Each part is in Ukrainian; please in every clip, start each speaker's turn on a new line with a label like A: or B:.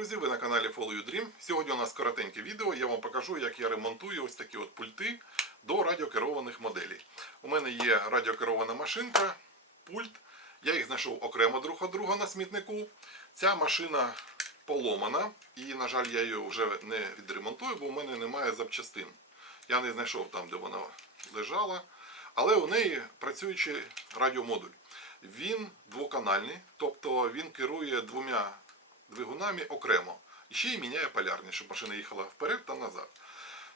A: друзі! Ви на каналі Follow You Dream. Сьогодні у нас коротеньке відео. Я вам покажу, як я ремонтую ось такі от пульти до радіокерованих моделей. У мене є радіокерована машинка, пульт. Я їх знайшов окремо друг від друга на смітнику. Ця машина поломана і, на жаль, я її вже не відремонтую, бо у мене немає запчастин. Я не знайшов там, де вона лежала. Але у неї працюючий радіомодуль. Він двоканальний, тобто він керує двома двигунами окремо. І ще й міняє полярність, щоб машина їхала вперед та назад.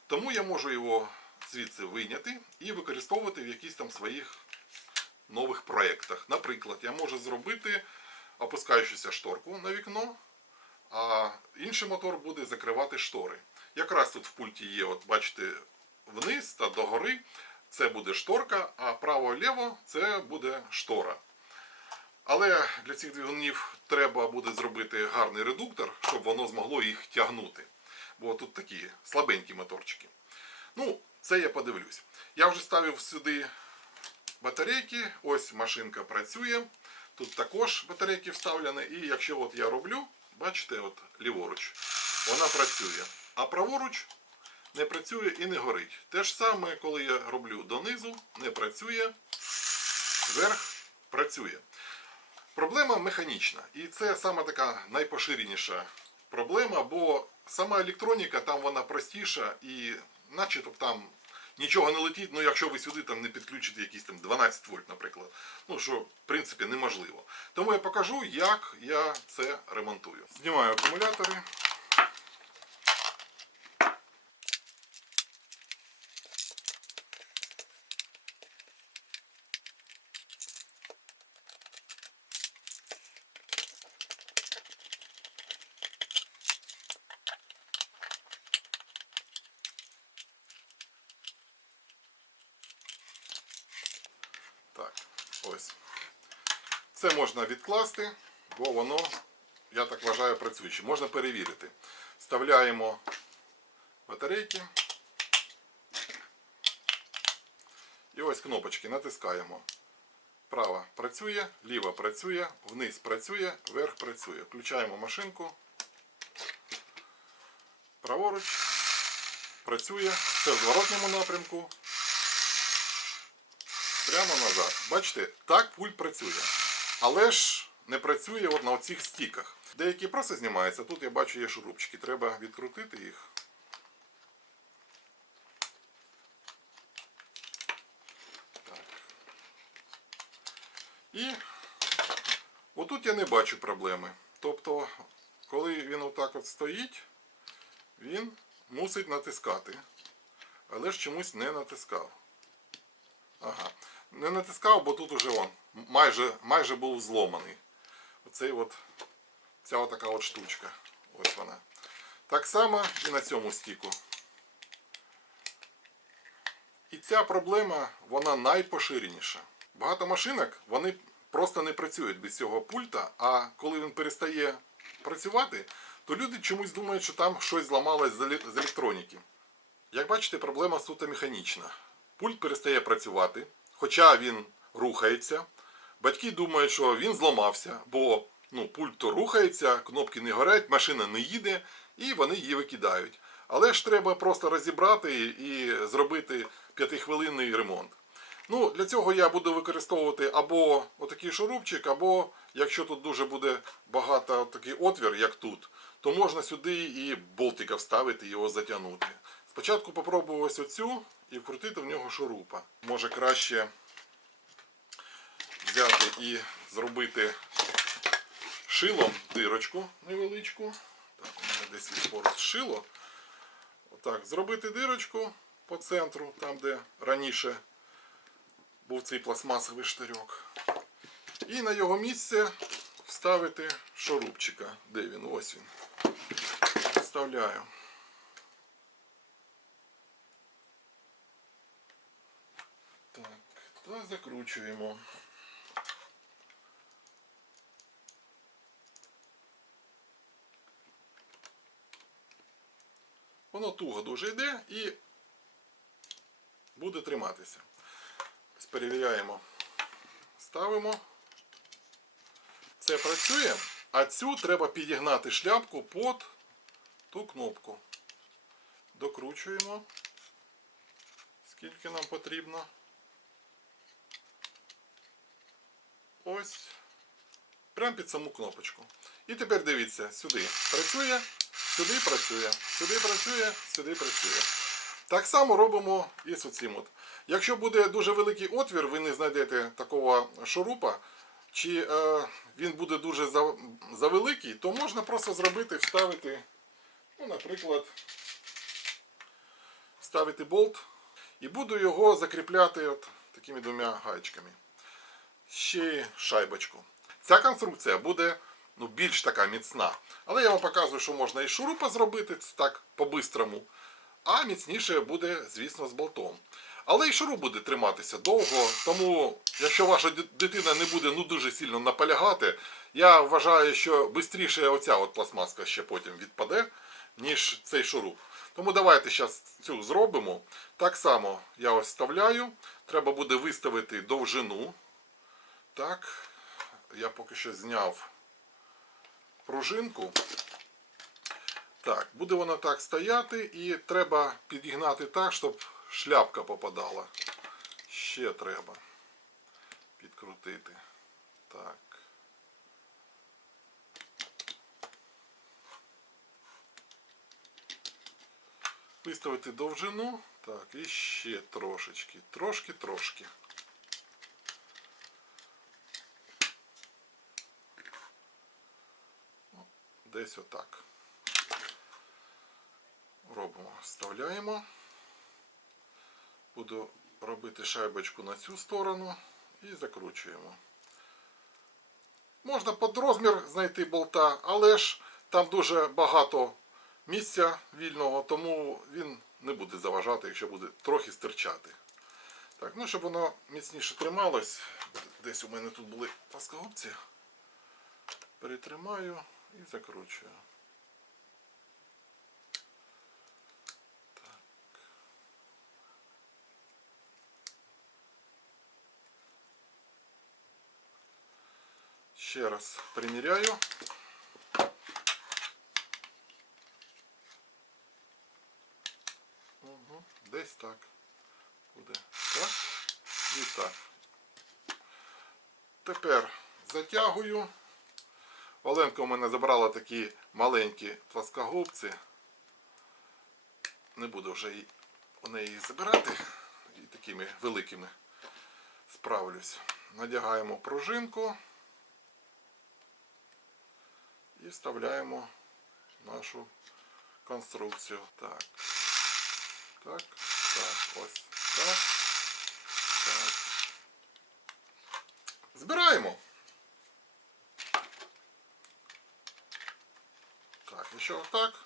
A: Тому я можу його звідси вийняти і використовувати в якихось там своїх нових проєктах. Наприклад, я можу зробити опускаючуся шторку на вікно, а інший мотор буде закривати штори. Якраз тут в пульті є, от бачите, вниз та догори це буде шторка, а право-ліво це буде штора. Але для цих двигунів треба буде зробити гарний редуктор, щоб воно змогло їх тягнути. Бо тут такі слабенькі моторчики. Ну, це я подивлюсь. Я вже ставив сюди батарейки. Ось машинка працює. Тут також батарейки вставлені. І якщо от я роблю, бачите, от ліворуч, вона працює. А праворуч не працює і не горить. Те ж саме, коли я роблю донизу, не працює, вверх працює. Проблема механічна. І це саме така найпоширеніша проблема, бо сама електроніка там вона простіша і начебто там нічого не летить, ну якщо ви сюди там не підключите якісь там 12 вольт, наприклад. Ну що, в принципі, неможливо. Тому я покажу, як я це ремонтую. Знімаю акумулятори. Так, ось. Це можна відкласти, бо воно, я так вважаю, працююче. Можна перевірити. Вставляємо батарейки. І ось кнопочки натискаємо. Права працює, ліва працює, вниз працює, вверх працює. Включаємо машинку. Праворуч. Працює. Це в зворотньому напрямку прямо назад. Бачите, так пульт працює. Але ж не працює от на оцих стіках. Деякі просто знімаються. Тут я бачу є шурупчики. Треба відкрутити їх. Так. І отут я не бачу проблеми. Тобто, коли він отак от стоїть, він мусить натискати. Але ж чомусь не натискав. Ага. Не натискав, бо тут уже он майже, майже був зломаний. Оцей от, ця така от штучка. Ось вона. Так само і на цьому стіку. І ця проблема, вона найпоширеніша. Багато машинок, вони просто не працюють без цього пульта, а коли він перестає працювати, то люди чомусь думають, що там щось зламалось з електроніки. Як бачите, проблема суто механічна. Пульт перестає працювати, хоча він рухається. Батьки думають, що він зламався, бо ну, пульт то рухається, кнопки не горять, машина не їде, і вони її викидають. Але ж треба просто розібрати і зробити п'ятихвилинний ремонт. Ну, для цього я буду використовувати або отакий шурупчик, або якщо тут дуже буде багато такий отвір, як тут, то можна сюди і болтика вставити, його затягнути. Спочатку попробую ось оцю і вкрутити в нього шурупа. Може краще взяти і зробити шилом дирочку невеличку. Так, у мене десь від поруч шило. Отак, зробити дирочку по центру, там де раніше був цей пластмасовий штирьок. І на його місце вставити шурупчика. Де він? Ось він. Вставляю. Так, та закручуємо. Воно туго дуже йде і буде триматися. Ось перевіряємо. Ставимо. Це працює, А цю треба підігнати шляпку під ту кнопку. Докручуємо, скільки нам потрібно. Ось. Прямо під саму кнопочку. І тепер дивіться, сюди працює, сюди працює, сюди працює, сюди працює. Так само робимо і з оцим от. Якщо буде дуже великий отвір, ви не знайдете такого шурупа, чи е, він буде дуже завеликий, то можна просто зробити, вставити, ну, наприклад, ставити болт і буду його закріпляти от такими двома гаєчками. Ще шайбочку. Ця конструкція буде ну, більш така міцна. Але я вам показую, що можна і шурупа зробити так по-бистрому. А міцніше буде, звісно, з болтом. Але і шуруп буде триматися довго, тому якщо ваша дитина не буде ну, дуже сильно наполягати, я вважаю, що швидше оця от пластмаска ще потім відпаде, ніж цей шуруп. Тому давайте зараз цю зробимо. Так само я ось вставляю. Треба буде виставити довжину. Так, я поки що зняв пружинку. Так, буде воно так стояти і треба підігнати так, щоб шляпка попадала. Ще треба підкрутити. Так. Виставити довжину. Так, і ще трошечки. Трошки-трошки. Десь отак. Робимо, вставляємо. Буду робити шайбочку на цю сторону і закручуємо. Можна під розмір знайти болта, але ж там дуже багато місця вільного, тому він не буде заважати, якщо буде трохи стирчати. Так, ну щоб воно міцніше трималось, десь у мене тут були плоскогубці. Перетримаю і закручую. Ще раз приміряю. Угу. Десь так. Буде так і так. Тепер затягую. Оленка у мене забрала такі маленькі плоскогубці. Не буду вже у неї їх забирати. І такими великими справлюсь. Надягаємо пружинку і вставляємо нашу конструкцію. Так. Так, так, ось. Так. Так, і.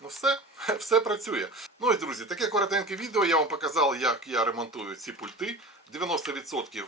A: Ну все, все працює. Ну ось, друзі, таке коротеньке відео. Я вам показав, як я ремонтую ці пульти. 90%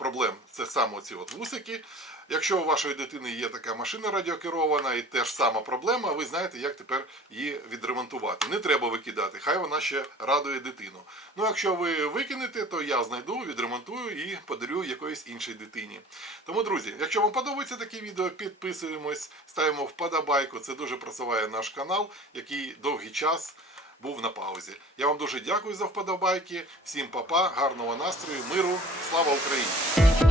A: проблем це саме ці от вусики. Якщо у вашої дитини є така машина радіокерована і теж сама проблема, ви знаєте, як тепер її відремонтувати. Не треба викидати, хай вона ще радує дитину. Ну, якщо ви викинете, то я знайду, відремонтую і подарю якоїсь іншій дитині. Тому, друзі, якщо вам подобається таке відео, підписуємось, ставимо вподобайку. Це дуже просуває наш канал, який довгий час був на паузі. Я вам дуже дякую за вподобайки. Всім папа, гарного настрою, миру, слава Україні!